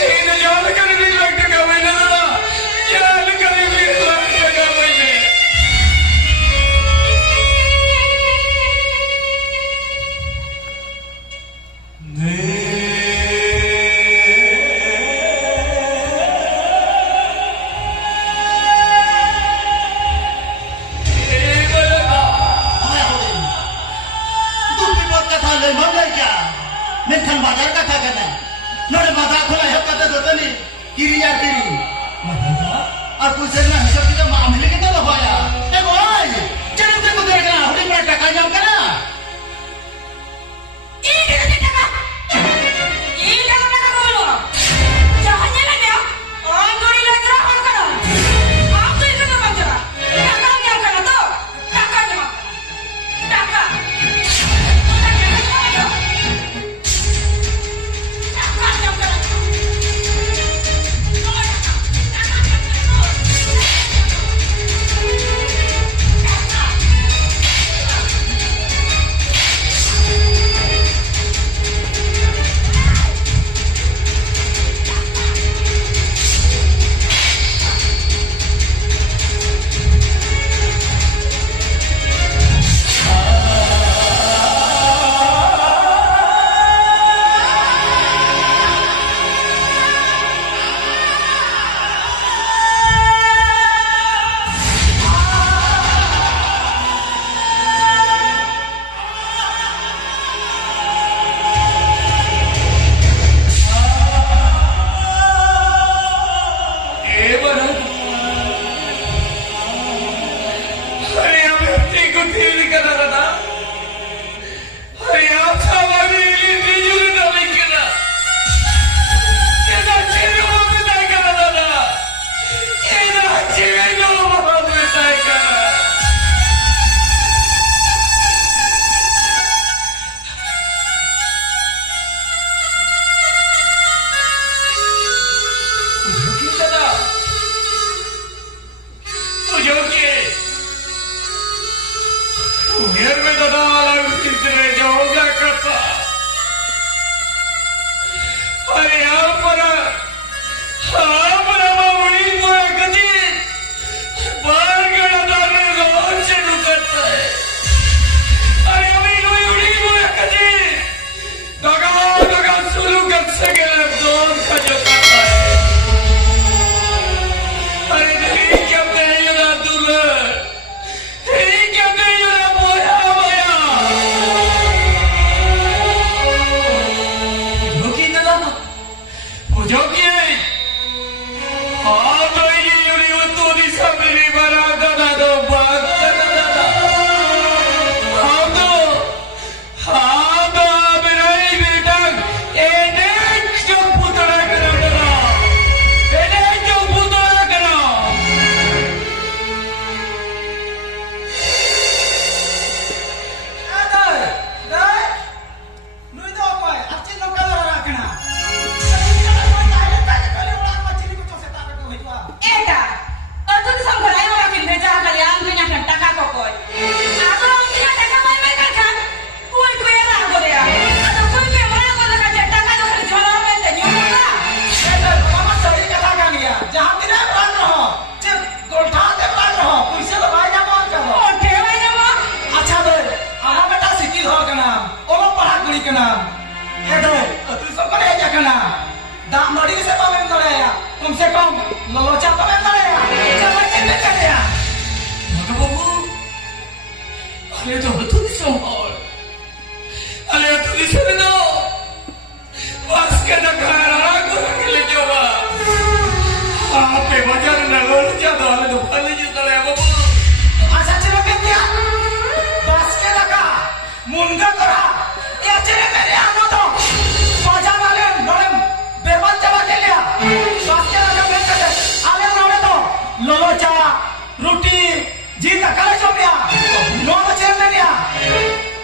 ini jalan kali ini lagi kawin ada, jalan kali ini lagi kawin. Menkan bazar kata kena, nore bazar khola है कते दोते नी किरी यार किरी, aku senang hisap kita मामले kita lah ya, boy, jangan tunggu dia kena, udah mereka kanyam kena. Ini kita taka, ini kamu taka kamu, jangan nyala dia, orang dori lagi rahon kena, apa itu tu macam, taka yang kena tu, taka ni mak, taka.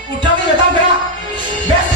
Udah nih datang berak, best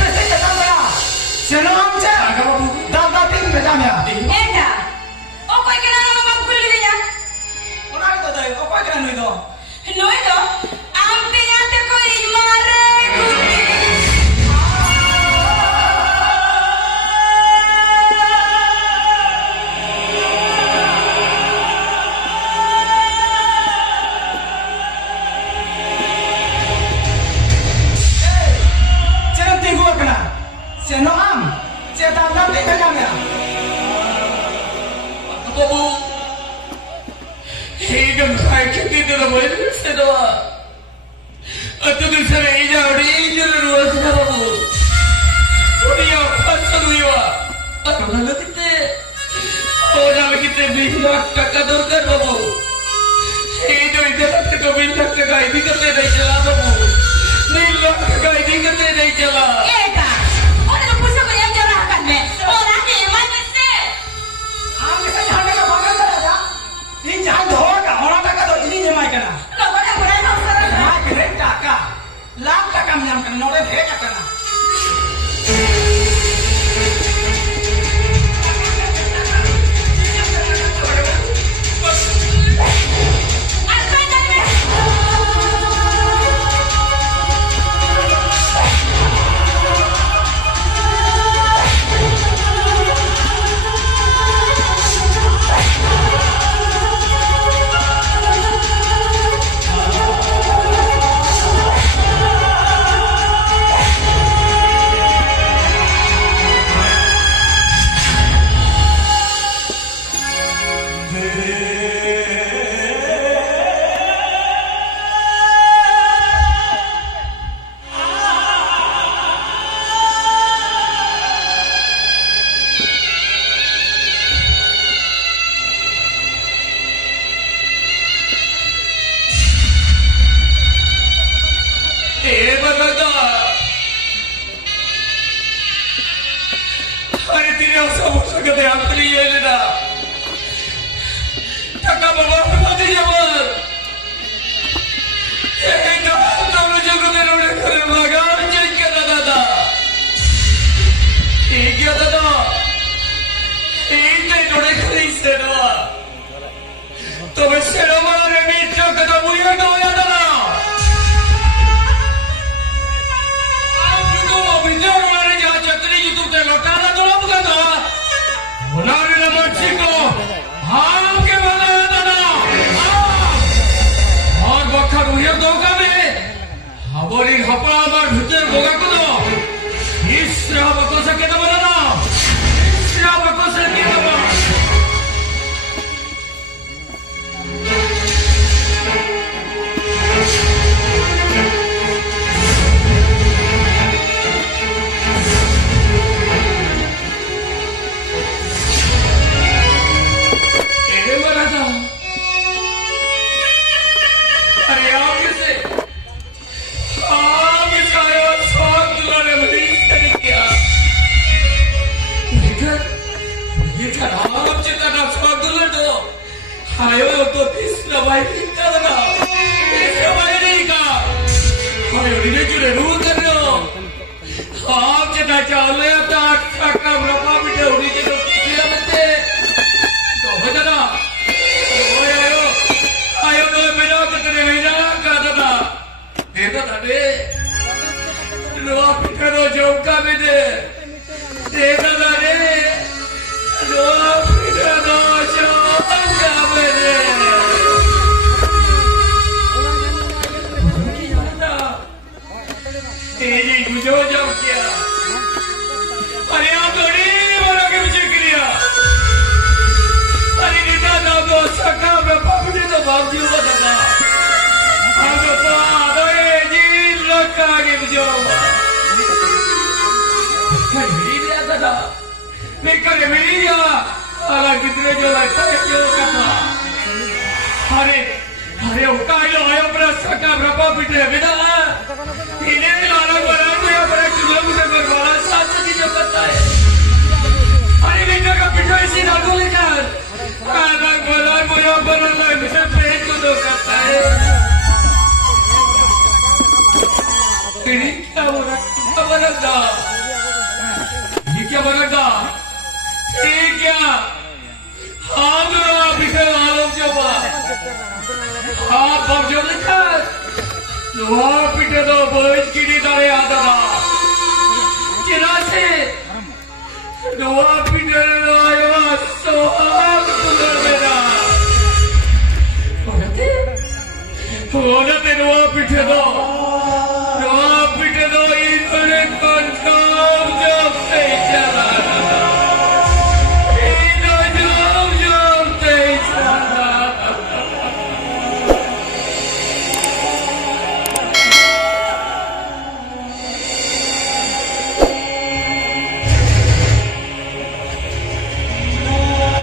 Taruhana kita. Orang kita 20 lakh taka dorkar babu. Ei 2 lakh taka 20 lakh taka ini kate nahi chala babu. 2 lakh taka ini kate nahi chala. Eka, orang pusat yang jarah kan me. Orang ni emas mesti. आम के जहां का बगल में राजा इन जहां धोगा होना टका तो जिनी जमाई करना Kau pada bulan kau sekarang. ना के टका लाख टका में हम करना नोरे भेज करना